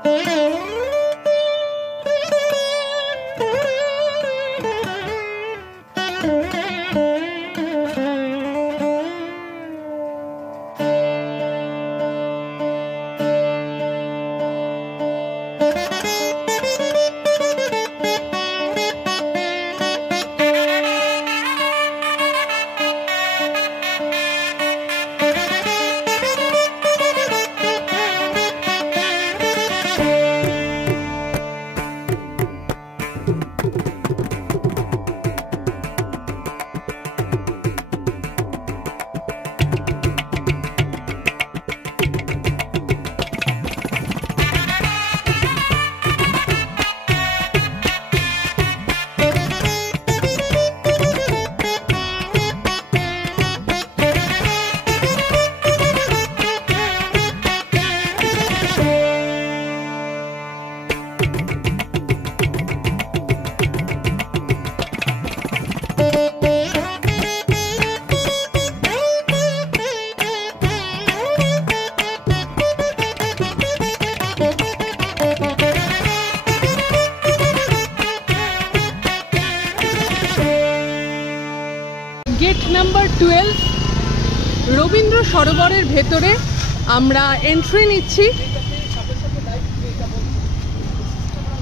Gate number 12 Ravindra सरोवरेर भेतरे आमरा entry निচ্ছি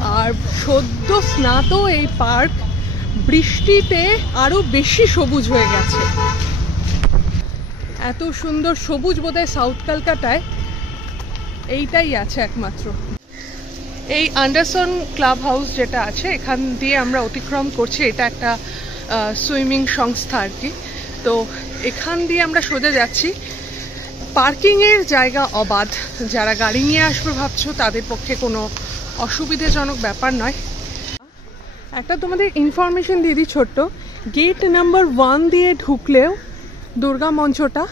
और सद्य स्नात এই पार्क বৃষ্টিতে আরো বেশি সবুজ হয়ে গেছে। এত সুন্দর সবুজ বোধহয় সাউথ কলকাতায় এইটাই আছে একমাত্র। এই অ্যান্ডারসন ক্লাব হাউস যেটা আছে এখান দিয়ে আমরা অতিক্রম করছি, এটা একটা সুইমিং সংস্থা আর কি। তো এখান দিয়ে আমরা সোজা যাচ্ছি। পার্কিংয়ের জায়গা অবাধ, যারা গাড়ি নিয়ে আসবে ভাবছো তাদের পক্ষে কোনো অসুবিধাজনক ব্যাপার নয়। একটা তোমাদের ইনফরমেশন দিয়ে দিই ছোট্ট, গেট নাম্বার 1 দিয়ে ঢুকলেও দুর্গা মঞ্চটা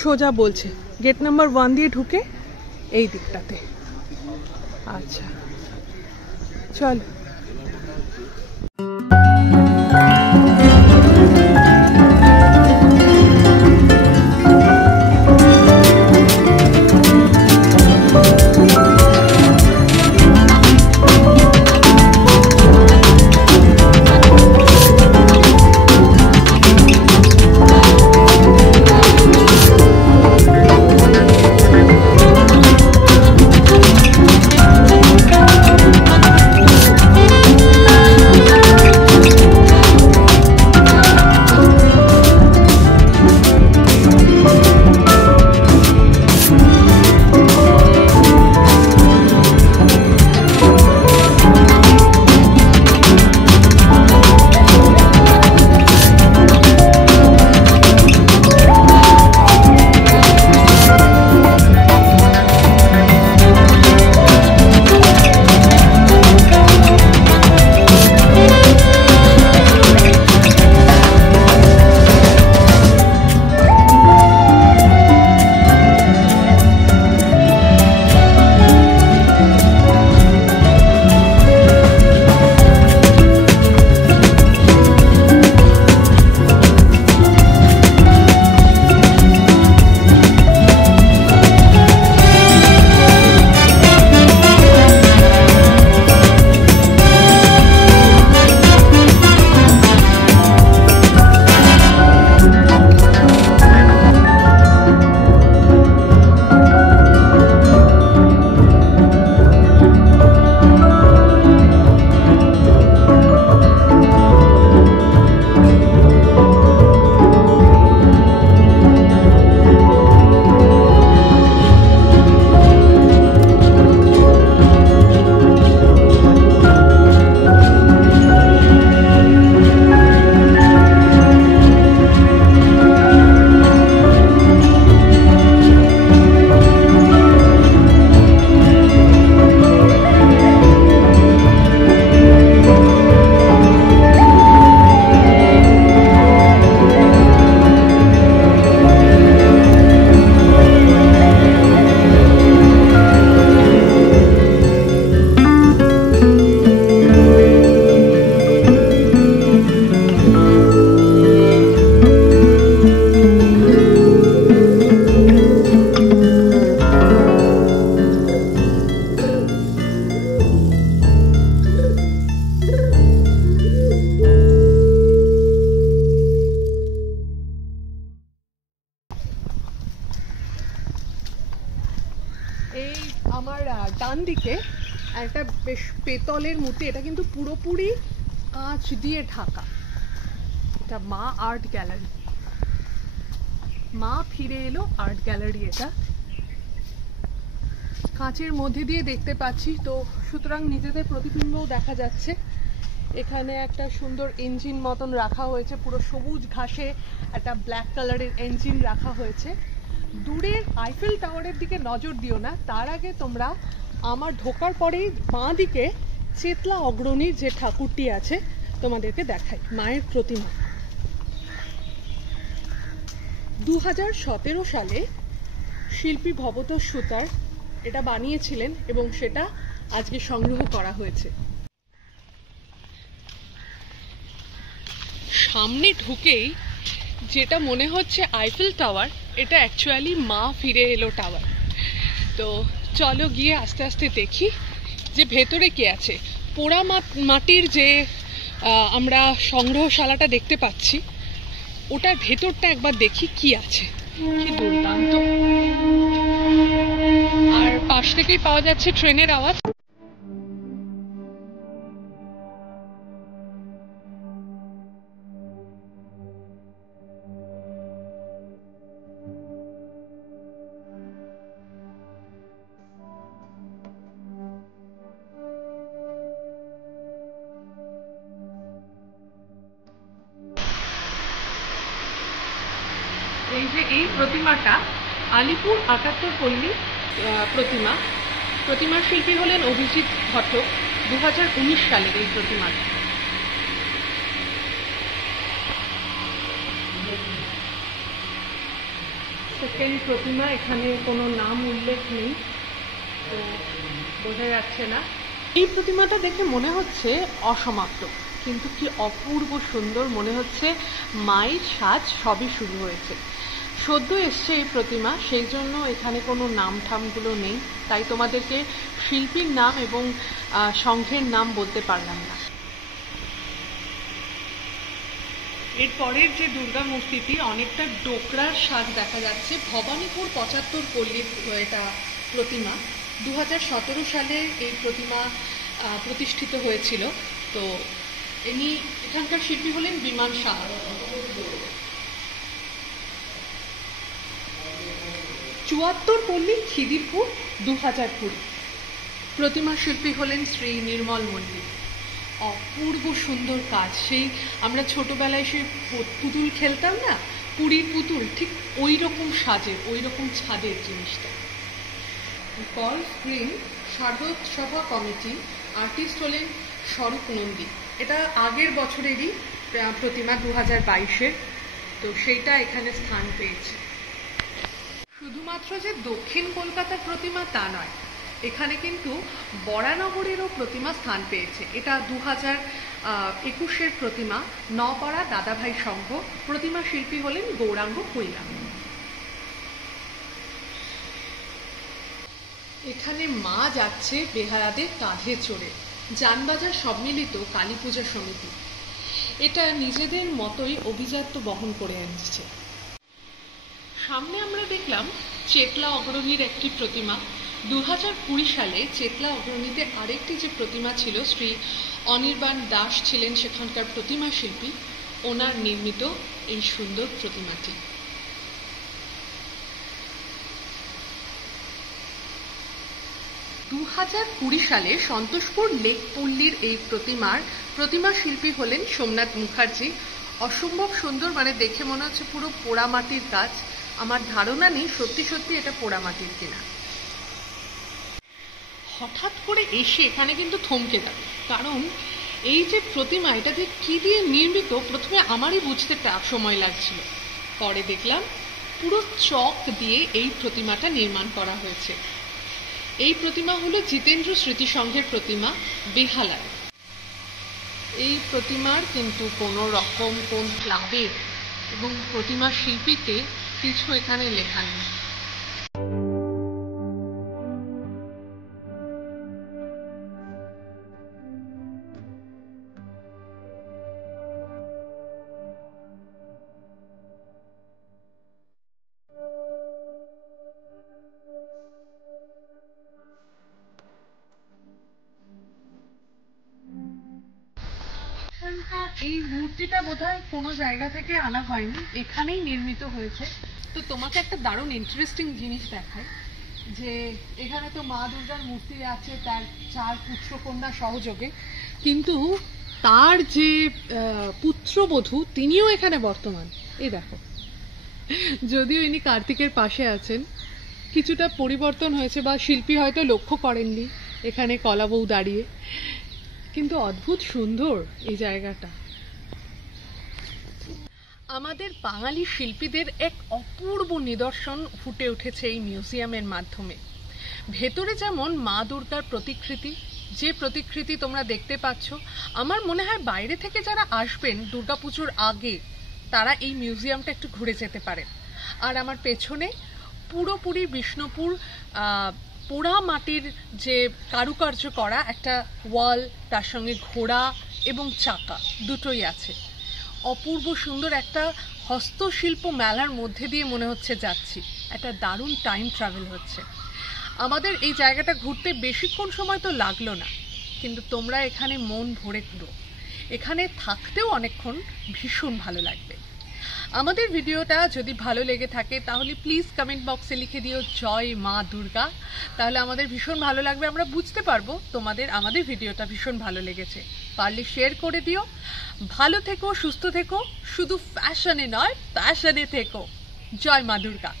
সোজা বলছে, গেট নাম্বার 1 দিয়ে ঢুকে এই দিকটাতে। আচ্ছা চল। আর ডান দিকে একটা বেশ পেতলের মূর্তি, এটা কিন্তু পুরোপুরি কাঁচ দিয়ে ঢাকা। এটা মা আর্ট গ্যালারি, মা ফিরে এলো আর্ট গ্যালারি। এটা কাঁচের মধ্যে দিয়ে দেখতে পাচ্ছি তো, সুতরাং নিজেদের প্রতিবিম্বও দেখা যাচ্ছে। এখানে একটা সুন্দর ইঞ্জিন মতন রাখা হয়েছে, পুরো সবুজ ঘাসে একটা ব্ল্যাক কালারের ইঞ্জিন রাখা হয়েছে। দূরের আইফেল টাওয়ারের দিকে নজর দিও না, তার আগে তোমরা আমার ঢোকার পরেই বাঁ দিকে চেতলা অগ্রণীর যে ঠাকুরটি আছে তোমাদেরকে দেখাই, মায়ের প্রতিমা। 2017 সালে শিল্পী ভবতোষ সুতার এটা বানিয়েছিলেন এবং সেটা আজকে সংগ্রহ করা হয়েছে। সামনে ঢুকেই যেটা মনে হচ্ছে আইফেল টাওয়ার, এটা অ্যাকচুয়ালি মা ফিরে এলো টাওয়ার। তো চলো গিয়ে আস্তে আস্তে দেখি যে ভেতরে কি আছে। পোড়া মাটির যে আমরা সংগ্রহশালাটা দেখতে পাচ্ছি, ওটার ভেতরটা একবার দেখি কি আছে। কি দুর্দান্ত! আর পাশ থেকেই পাওয়া যাচ্ছে ট্রেনের আওয়াজ। এই যে এই প্রতিমাটা আলিপুর ৭৮ পল্লী প্রতিমা। প্রতিমার শিল্পী হলেন অভিজিৎ ঘটক। 2019 সালের এই প্রতিমাটা। সেকেন্ড প্রতিমা, এখানে কোনো নাম উল্লেখ নেই তো বোঝা যাচ্ছে না। এই প্রতিমাটা দেখে মনে হচ্ছে অসমাপ্ত, কিন্তু কি অপূর্ব সুন্দর! মনে হচ্ছে মায়ের সাজ সবই শুরু হয়েছে। সদ্য এসছে এই প্রতিমা, সেই জন্য এখানে কোনো নাম ঠামগুলো নেই, তাই তোমাদেরকে শিল্পীর নাম এবং সংঘের নাম বলতে পারলাম না। এর পরের যে দুর্গা মূর্তিটি অনেকটা ডোকরার সাজ দেখা যাচ্ছে। ভবানীপুর ৭৫ পল্লীর এটা প্রতিমা। 2017 সালে এই প্রতিমা প্রতিষ্ঠিত হয়েছিল। তো ইনি এখানকার শিল্পী হলেন বিমান সাহা। ৭৪ পল্লী খিদিরপুর, 2020। প্রতিমা শিল্পী হলেন শ্রী নির্মল মল্লিক। অপূর্ব সুন্দর কাজ। সেই আমরা ছোটবেলায় সেই পুতুল খেলতাম না, পুরীর পুতুল, ঠিক ওই রকম সাজের, ওই রকম ছাদের জিনিসটা। গল্ফ গ্রিন শারদোৎসভা কমিটি, আর্টিস্ট হলেন স্বরূপ নন্দী। এটা আগের বছরেরই প্রতিমা, 2022-এর। তো সেইটা এখানে স্থান পেয়েছে। শুধুমাত্র যে দক্ষিণ কলকাতার প্রতিমা তা নয়, এখানে কিন্তু বরানগরেরও প্রতিমা স্থান পেয়েছে। এটা 2021-এর প্রতিমা, নপাড়া দাদাভাই সংঘ। প্রতিমা শিল্পী হলেন গৌরাঙ্গ কুইলা। এখানে মা যাচ্ছে বেহারাদের কাঁধে চড়ে। যানবাজার সম্মিলিত কালী পূজা সমিতি এটা নিজেদের মতোই অভিজাত্য বহন করে আনছে। সামনে আমরা দেখলাম চেতলা অগ্রণীর একটি প্রতিমা। 2020 সালে চেতলা অগ্রণীতে আরেকটি যে প্রতিমা ছিল, শ্রী অনির্বাণ দাস ছিলেন সেখানকার প্রতিমা শিল্পী, ওনার নির্মিত এই সুন্দর প্রতিমাটি। 2020 সালে সন্তোষপুর লেক পল্লীর এই প্রতিমা শিল্পী হলেন সোমনাথ মুখার্জি। অসম্ভব সুন্দর, মানে দেখে মনে হচ্ছে পুরো পোড়া মাটির কাজ। আমার ধারণা নেই সত্যি সত্যি এটা পোড়া মাটির কিনা। হঠাৎ করে এসে এখানে কিন্তু থমকে গেল, কারণ এই যে প্রতিমা, এটা যে কি দিয়ে নির্মিত প্রথমে আমারই বুঝতে সময় লাগছিল। পরে দেখলাম পুরো চক দিয়ে এই প্রতিমাটা নির্মাণ করা হয়েছে। এই প্রতিমা হলো জিতেন্দ্র স্মৃতি সংঘের প্রতিমা, বেহালায়। এই প্রতিমার কিন্তু কোনো রকম কোন ক্লাবের এবং প্রতিমা শিল্পীতে কিছু এখানে লেখা নেই। এই মূর্তিটা বোধহয় কোনো জায়গা থেকে আনা হয়নি, এখানেই নির্মিত হয়েছে। তো তোমাকে একটা দারুণ ইন্টারেস্টিং জিনিস দেখায়, যে এখানে তো মা দুর্গার মূর্তি আছে তার 4 পুত্রকন্যা সহযোগে, কিন্তু তার যে পুত্রবধূ তিনিও এখানে বর্তমান। এই দেখো, যদিও ইনি কার্তিকের পাশে আছেন, কিছুটা পরিবর্তন হয়েছে বা শিল্পী হয়তো লক্ষ্য করেননি এখানে কলা বউ দাঁড়িয়ে, কিন্তু অদ্ভুত সুন্দর এই জায়গাটা। আমাদের বাঙালি শিল্পীদের এক অপূর্ব নিদর্শন ফুটে উঠেছে এই মিউজিয়ামের মাধ্যমে। ভেতরে যেমন মা দুর্গার প্রতিকৃতি, যে প্রতিকৃতি তোমরা দেখতে পাচ্ছ, আমার মনে হয় বাইরে থেকে যারা আসবেন দুর্গাপুজোর আগে তারা এই মিউজিয়ামটা একটু ঘুরে যেতে পারেন। আর আমার পেছনে পুরোপুরি বিষ্ণুপুর পোড়া মাটির যে কারুকার্য করা একটা ওয়াল, তার সঙ্গে ঘোড়া এবং চাকা দুটোই আছে। অপূর্ব সুন্দর একটা হস্তশিল্প মেলার মধ্যে দিয়ে মনে হচ্ছে যাচ্ছি, একটা দারুণ টাইম ট্রাভেল হচ্ছে। আমাদের এই জায়গাটা ঘুরতে বেশিক্ষণ সময় তো লাগলো না, কিন্তু তোমরা এখানে মন ভরে ঘুরো, এখানে থাকতেও অনেকক্ষণ ভীষণ ভালো লাগবে। আমাদের ভিডিওটা যদি ভালো লেগে থাকে তাহলে প্লিজ কমেন্ট বক্সে লিখে দিও জয় মা দুর্গা, তাহলে আমাদের ভীষণ ভালো লাগবে, আমরা বুঝতে পারবো আমাদের ভিডিওটা ভীষণ ভালো লেগেছে। পারলে শেয়ার করে দিও। ভালো থেকো, সুস্থ থেকো, শুধু ফ্যাশনে নয় প্যাশনে থেকো। জয় মা দুর্গা।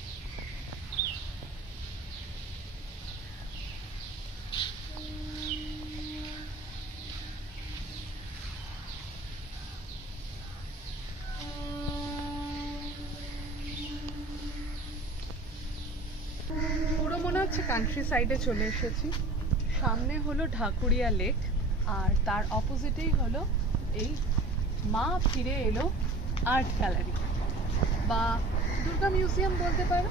পুরো মনে হচ্ছে কান্ট্রি সাইডে চলে এসেছি। সামনে হলো ঢাকুরিয়া লেক, আর তার অপোজিটেই হলো এই মা ফিরে এলো আর্ট গ্যালারি বা দুর্গা মিউজিয়াম বলতে পারো।